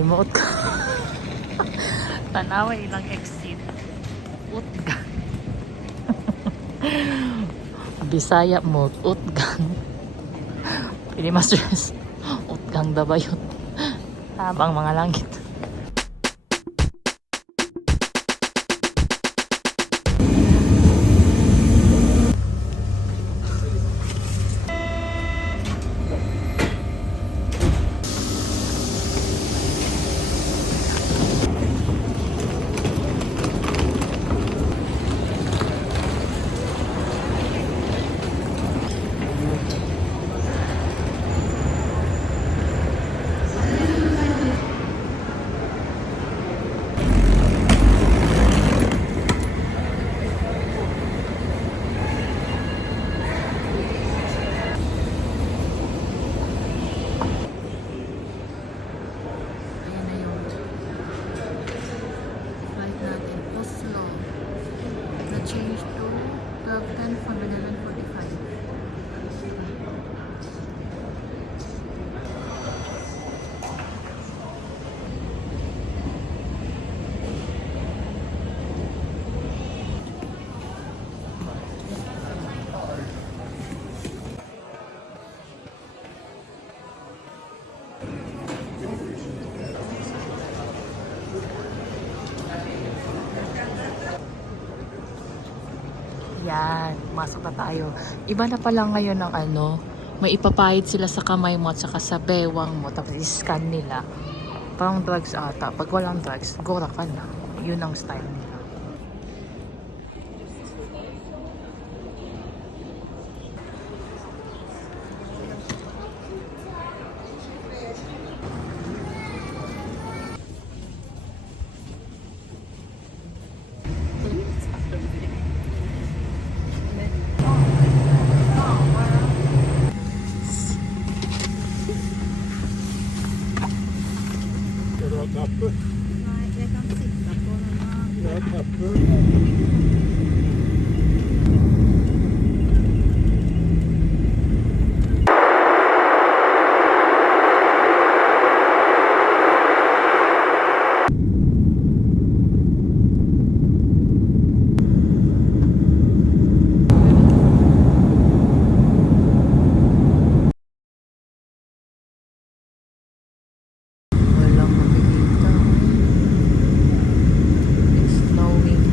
Himuot ka. Tanawa ilang exit. Utgang. Bisaya mo, utgang. Pili ma-stress. Utgang dabayot. Habang mga langit. Change to 12:10 from 11:45. Yan, masok na tayo. Iba na pala ngayon ng ano, may ipapahid sila sa kamay mo at saka sa bewang mo, tapos i-scan nila. Parang drugs ata. Pag walang drugs, gora ka na. Yun ang style nila. Kapper. Nej, jag kan sitta på den här. Ja, kapper. Walang makikita. It's snowing.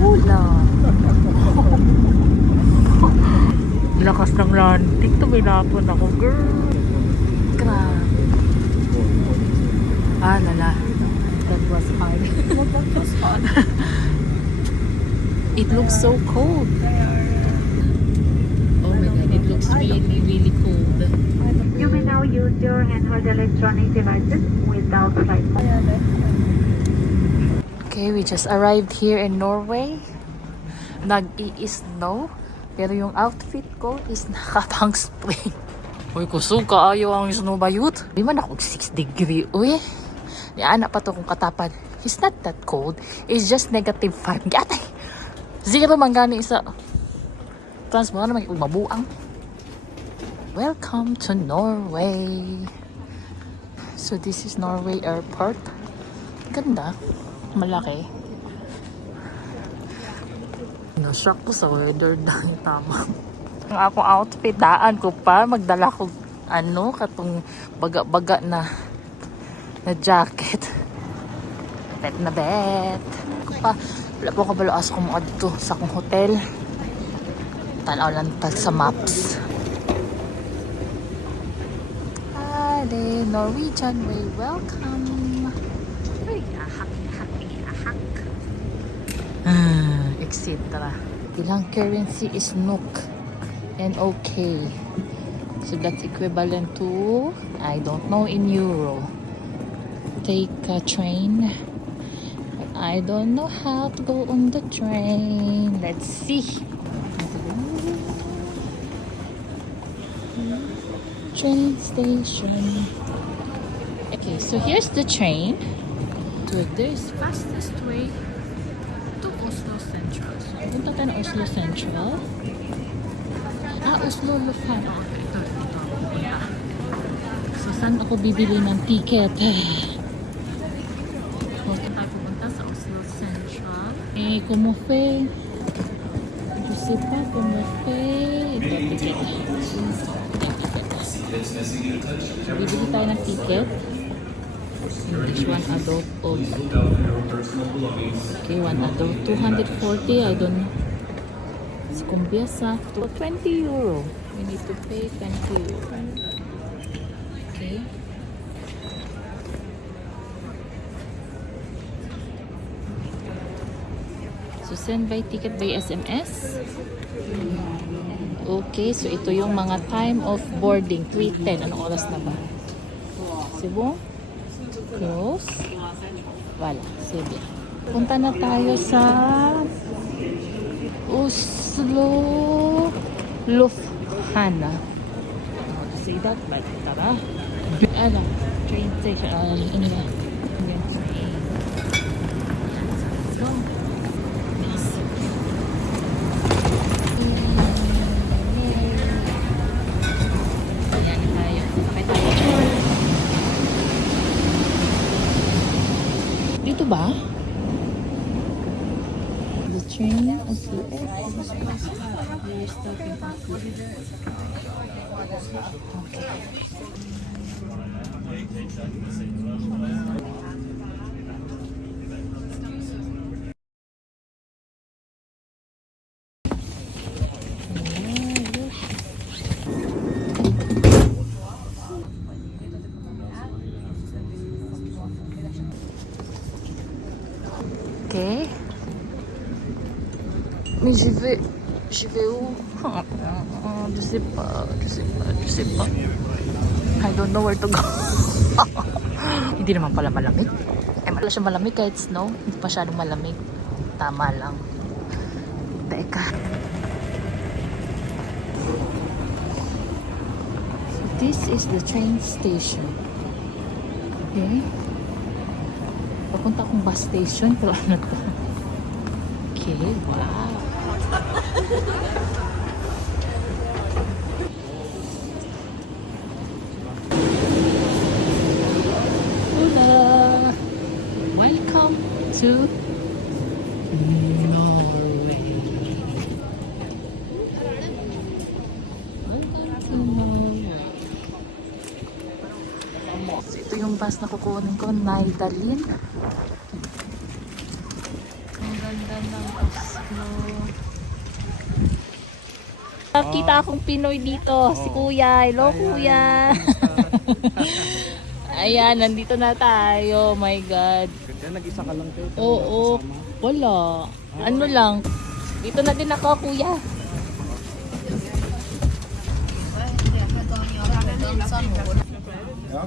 Hula. Lakas ng lantik. Tumilapon ako, girl. Grabe. Lala. That was hard. That was hard. It looks so cold. Oh my god, it looks really, really cold. You may now use your handheld electronic devices without flight mode. Okay, we just arrived here in Norway. Nag-i-snow. Pero yung outfit ko is nakapang spring. Uy, kusog kaayo ang snow bayut. Di man ako 6 degree. Uy, di anak pa to kung katapan. It's not that cold. It's just -5. Gatay! Zero man gani isa. Trans mo naman yung mabuang. Welcome to Norway. So this is Norway Airport. Ganda. Malaki. Na-shock ko sa weather dahil tama. Ang akong outfit, daan ko pa. Magdala ko, katong baga-baga na jacket. Bet na bet. Ko pa, wala po kabalaas kung adto sa akong hotel. Tanaw lang sa maps. Hali, Norwegian Way, welcome. Uy, ahak. Etc. Ilang currency is NOK and OK. So that's equivalent to, I don't know, in euro. Take a train. But I don't know how to go on the train. Let's see. Train station. Okay, so here's the train. So this fastest way to Oslo Central. So punta tayo ng Oslo Central. Oslo Lufan. Okay, ito ako pupunta. So saan ako bibili ng ticket? Okay, tayo pupunta sa Oslo Central. Como fue? Je sais pas comment fait. Ito, ticket. So, bibili tayo ng ticket. English, one adult only. Okay, one adult. 240, I don't know. It's kumbiasa. 20 euro. We need to pay 20 euro. Okay. So, send by ticket by SMS. Okay, so ito yung mga time of boarding. 3:10. Anong oras na ba? Cebu? Close. Wala. Sige. Punta na tayo sa Oslo Lufthansa. Say that, but tara. Ano? Train station. Ano ba? Train. Let's go. Nice. Ayan tayo. Sakay tayo. Dito ba? The train is here. Ok. Mais je vais où? Je sais pas. I don't know where to go. Hindi naman pala malamig. Wala siya malamig kahit snow. Hindi pa masyadong malamig. Tama lang. Teka. So this is the train station. Okay. Papunta akong bus station. Pero ano to? Okay, wow. Hola! Welcome to Norway. Welcome to Norway. So, ito yung bus na kukunin ko, Naidalin. Ang ganda ng Oslo. Nakita akong Pinoy dito, si Kuya. Hello, Kuya. Ayan, nandito na tayo. Oh my God. Nag-isa ka lang kayo. Oo, wala. Ano lang. Dito na din ako, Kuya. Ja?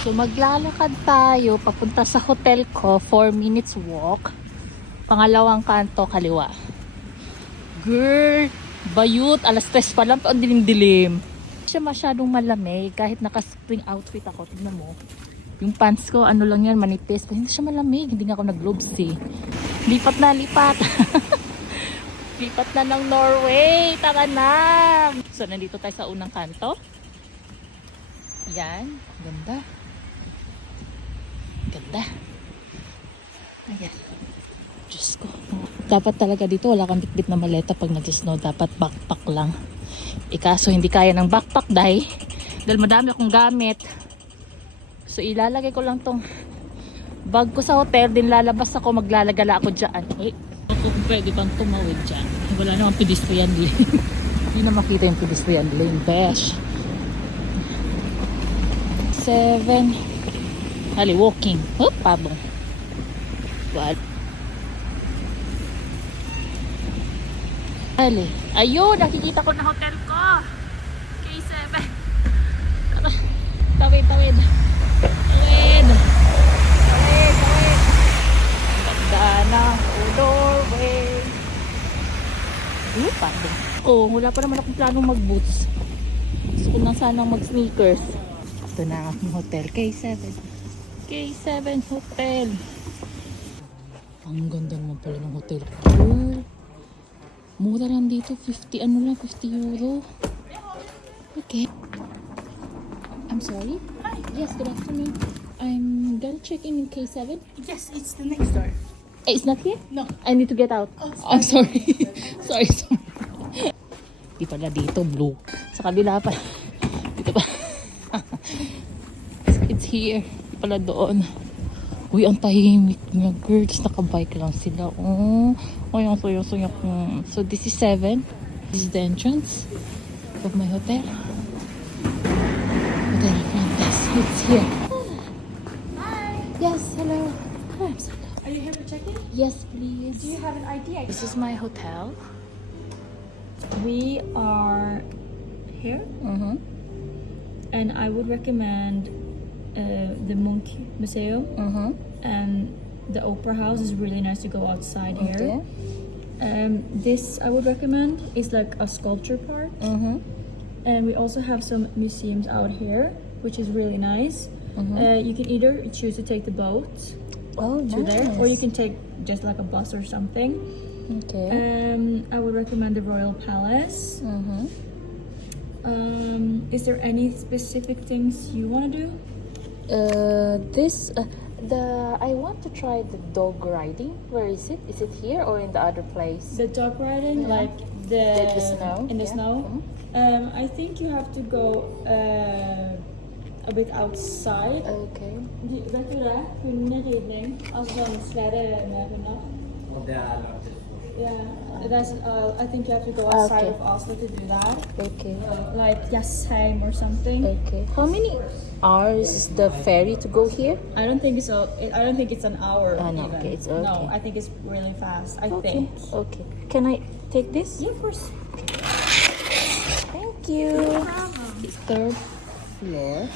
So maglalakad tayo papunta sa hotel ko, 4 minutes walk. Pangalawang kanto kaliwa. Girl, bayut, alas 3 pa lang, ang dilim-dilim. Hindi siya masyadong malamig kahit naka-spring outfit ako. Tignan mo. Yung pants ko, ano lang yan, manipis. Hindi siya malamig, hindi nga ako nag-gloves eh. Lipat na, lipat. Lipat na ng Norway, tara na. So nandito tayo sa unang kanto. Yan, ganda. Ganda. Ayan. Diyos ko. Dapat talaga dito wala kang bitbit na maleta pag nag-snow. Dapat backpack lang. Ikaso hindi kaya ng backpack dahil madami akong gamit. So ilalagay ko lang tong bag ko sa hotel. Din lalabas ako. Maglalagala ako dyan. Uy, kung pwede bang tumawid dyan. Wala namang pedestrian lane. Hindi na makita yung pedestrian lane. Besh. 7 Hali, walking. Pabong. What? Hali. Ayun, nakikita ko na hotel ko. K7. Tawid. Tawid. Ganda na. Doorway. Pardon. Wala pa naman akong planong mag-boots. Gusto ko na sanang mag-sneakers. Ito na ang aking hotel. K7. K7 Hotel. Ang ganda naman pala ng hotel. Girl. Mura lang dito. 50 euro. Okay. I'm sorry? Hi. Yes, good afternoon. I'm gonna check in K7. Yes, it's the next door. It's not here? No. I need to get out. Oh, I'm sorry. sorry. Di pala dito, blue. Sa kabila pa. Dito pa. It's here. Di pala doon. Uy, ang tahimik niya, girls. Nakabike lang sila. Oh, ay, ang saya-saya ko. So, this is 7. This is the entrance of my hotel. Hotel Atlantis. It's here. Hi. Yes, hello. Hi. Are you here to check in? Yes, please. Do you have an ID? This is my hotel. We are here, Mm-hmm. and I would recommend the Munch Museum Mm-hmm. and the Opera House is really nice to go outside here. Okay. This I would recommend is like a sculpture park, Mm-hmm. and we also have some museums out here, which is really nice. You can either choose to take the boat Oh, to there, or you can take just like a bus or something. Okay. I would recommend the Royal Palace. Mm-hmm. Is there any specific things you want to do? I want to try the dog riding. Where is it? Is it here or in the other place? The dog riding, Yeah. like the snow. in the Yeah. snow. I think you have to go a bit outside. Okay. Vet du det? Hunderidning. Altså sånn slede med hunder. Yeah, that's. I think you have to go outside Okay. of Oslo to do that. Okay. Like Jessheim or something. Okay. How many hours is the ferry to go here? I don't think it's I don't think it's an hour. Oh, no, even. okay, it's No, okay. I think it's really fast. I Okay. think. Okay. Can I take this? Yeah, of course. Thank you. It's third floor.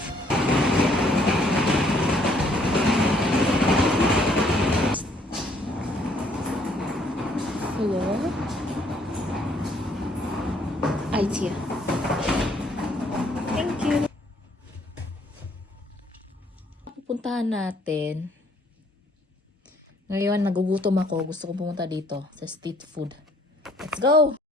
Hello? ITIA. Thank you. Pupuntahan natin. Ngayon, nagugutom ako. Gusto kong pumunta dito sa street food. Let's go!